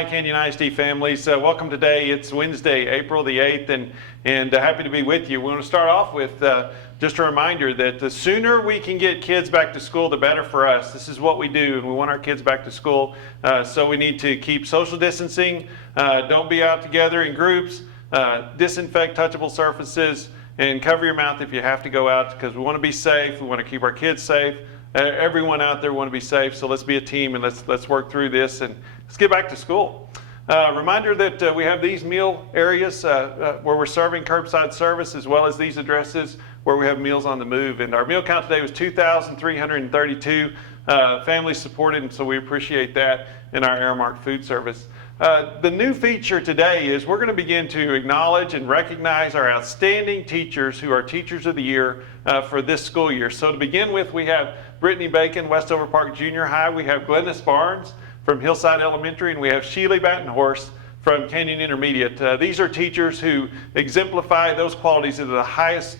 Hi, Canyon ISD families. Welcome today. It's Wednesday, April the 8th, and happy to be with you. We want to start off with just a reminder that the sooner we can get kids back to school, the better for us. This is what we do, and we want our kids back to school. So we need to keep social distancing, don't be out together in groups, disinfect touchable surfaces, and cover your mouth if you have to go out, because we want to be safe. We want to keep our kids safe. Everyone out there want to be safe, so let's be a team and let's work through this and let's get back to school. Reminder that we have these meal areas where we're serving curbside service, as well as these addresses where we have meals on the move. And our meal count today was 2,332 families supported, and so we appreciate that in our Aramark food service. The new feature today is we're going to begin to acknowledge and recognize our outstanding teachers who are Teachers of the Year for this school year. So to begin with, we have Brittany Bacon, Westover Park Junior High. We have Glennis Barnes from Hillside Elementary, and we have Sheely Battenhorst from Canyon Intermediate. These are teachers who exemplify those qualities that are the highest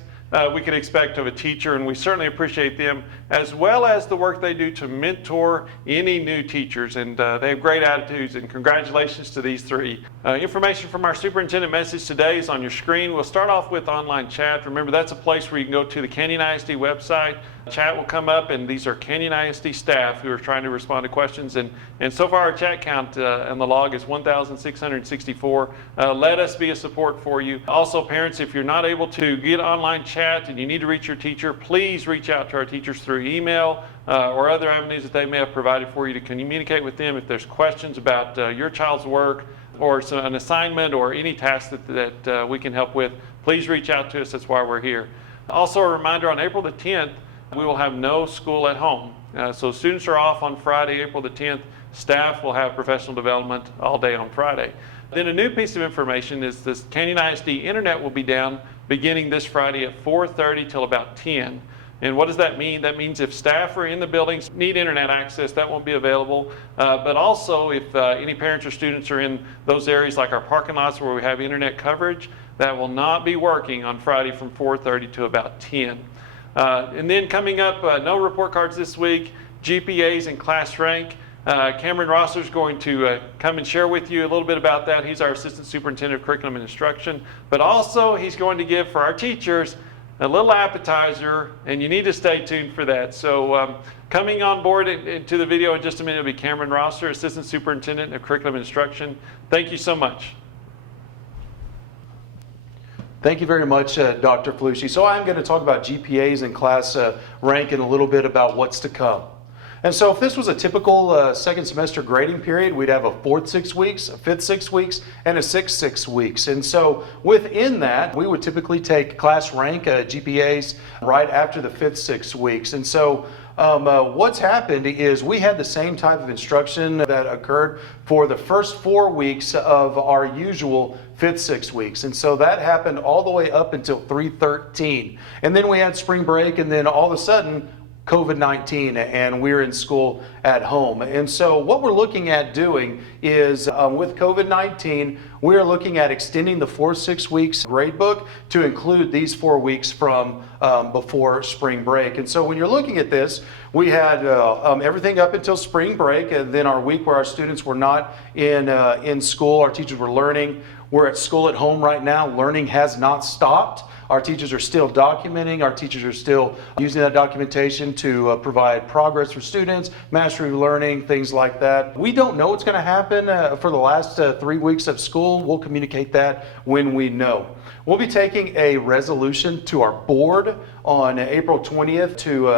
we could expect of a teacher, and we certainly appreciate them, as well as the work they do to mentor any new teachers, and they have great attitudes, and congratulations to these three. Information from our superintendent message today is on your screen. We'll start off with online chat. Remember, that's a place where you can go to the Canyon ISD website. Chat will come up, and these are Canyon ISD staff who are trying to respond to questions, and so far our chat count on the log is 1,664. Let us be a support for you. Also, parents, if you're not able to get online chat and you need to reach your teacher, please reach out to our teachers through email or other avenues that they may have provided for you to communicate with them if there's questions about your child's work or an assignment or any task that we can help with. Please reach out to us. That's why we're here. Also, a reminder, on April the 10th, we will have no school at home. So students are off on Friday, April the 10th. Staff will have professional development all day on Friday. Then a new piece of information is this Canyon ISD internet will be down beginning this Friday at 4:30 till about 10. And what does that mean? That means if staff are in the buildings, need internet access, that won't be available. But also if any parents or students are in those areas like our parking lots where we have internet coverage, that will not be working on Friday from 4:30 to about 10. And then coming up, no report cards this week, GPAs and class rank. Cameron Rosser is going to come and share with you a little bit about that. He's our Assistant Superintendent of Curriculum and Instruction, but also he's going to give for our teachers a little appetizer, and you need to stay tuned for that. So coming on board into the video in just a minute will be Cameron Rosser, Assistant Superintendent of Curriculum and Instruction. Thank you so much. Thank you very much, Dr. Flusche. So I'm going to talk about GPAs and class rank and a little bit about what's to come. And so if this was a typical second semester grading period, we'd have a fourth 6 weeks, a fifth 6 weeks, and a sixth 6 weeks. And so within that, we would typically take class rank GPAs right after the fifth 6 weeks. And so what's happened is we had the same type of instruction that occurred for the first 4 weeks of our usual fifth 6 weeks. And so that happened all the way up until 3/13. And then we had spring break, and then all of a sudden, COVID-19, and we're in school at home. And so what we're looking at doing is with COVID-19, we're looking at extending the 4-6 weeks grade book to include these 4 weeks from before spring break. And so when you're looking at this, we had everything up until spring break, and then our week where our students were not in school, our teachers were learning. We're at school at home right now. Learning has not stopped. Our teachers are still documenting. Our teachers are still using that documentation to provide progress for students, mastery learning, things like that. We don't know what's going to happen for the last 3 weeks of school. We'll communicate that when we know. We'll be taking a resolution to our board on April 20th to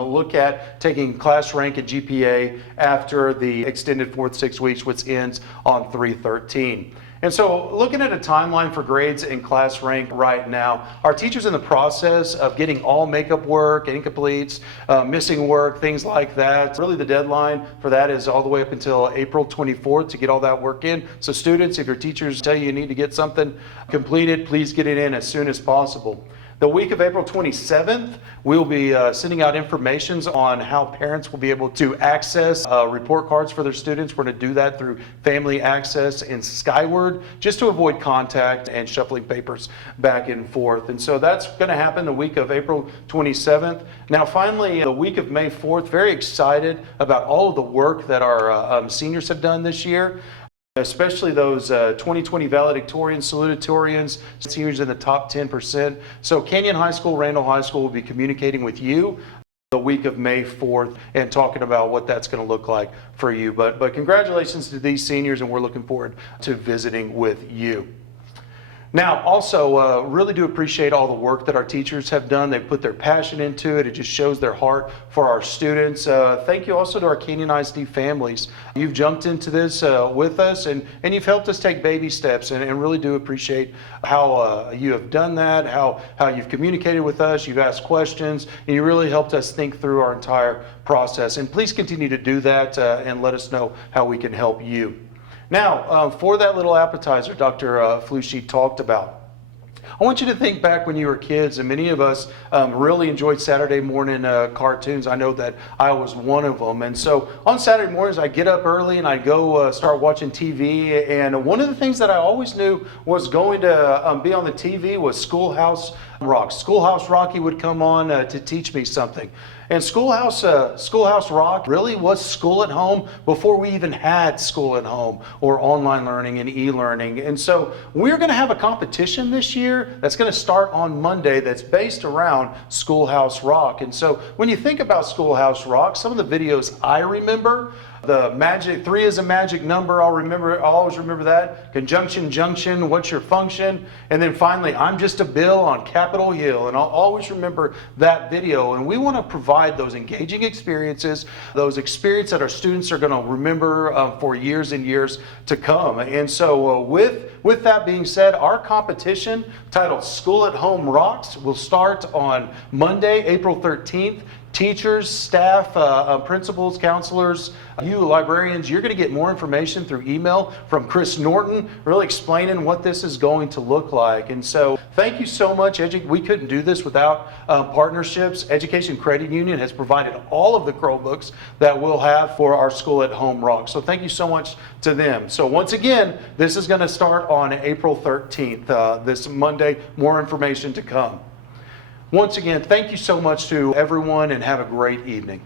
look at taking class rank and GPA after the extended fourth 6 weeks, which ends on 3/13. And so looking at a timeline for grades and class rank right now, our teachers in the process of getting all makeup work, incompletes, missing work, things like that. Really the deadline for that is all the way up until April 24th to get all that work in. So students, if your teachers tell you need to get something completed, please get it in as soon as possible. The week of April 27th, we'll be sending out information on how parents will be able to access report cards for their students. We're going to do that through Family Access and Skyward, just to avoid contact and shuffling papers back and forth. And so that's going to happen the week of April 27th. Now finally, the week of May 4th, very excited about all of the work that our seniors have done this year. especially those 2020 valedictorians, salutatorians, seniors in the top 10%. So Canyon High School, Randall High School will be communicating with you the week of May 4th and talking about what that's going to look like for you. But congratulations to these seniors, and we're looking forward to visiting with you. Now, also, really do appreciate all the work that our teachers have done. They've put their passion into it. It just shows their heart for our students. Thank you also to our Canyon ISD families. You've jumped into this with us, and you've helped us take baby steps, and really do appreciate how you have done that, how you've communicated with us, you've asked questions, and you really helped us think through our entire process. And please continue to do that and let us know how we can help you. Now, for that little appetizer Dr. Flusche talked about, I want you to think back when you were kids, and many of us really enjoyed Saturday morning cartoons. I know that I was one of them. And so on Saturday mornings, I get up early and I go start watching TV. And one of the things that I always knew was going to be on the TV was Schoolhouse Rock. Schoolhouse Rocky would come on to teach me something. And Schoolhouse Rock really was school at home before we even had school at home or online learning and e-learning. And so we're going to have a competition this year that's going to start on Monday that's based around Schoolhouse Rock. And so when you think about Schoolhouse Rock, some of the videos I remember, the magic, 3 is a magic number, I'll always remember that. Conjunction, junction, what's your function? And then finally, I'm just a bill on Capitol Hill. And I'll always remember that video. And we want to provide those engaging experiences, those experiences that our students are going to remember for years and years to come. And so with that being said, our competition titled School at Home Rocks will start on Monday, April 13th. Teachers, staff, principals, counselors, you librarians, you're going to get more information through email from Chris Norton, really explaining what this is going to look like. And so thank you so much. We couldn't do this without partnerships. Education Credit Union has provided all of the Chromebooks that we'll have for our School at Home Rock. So thank you so much to them. So once again, this is going to start on April 13th, this Monday. More information to come. Once again, thank you so much to everyone, and have a great evening.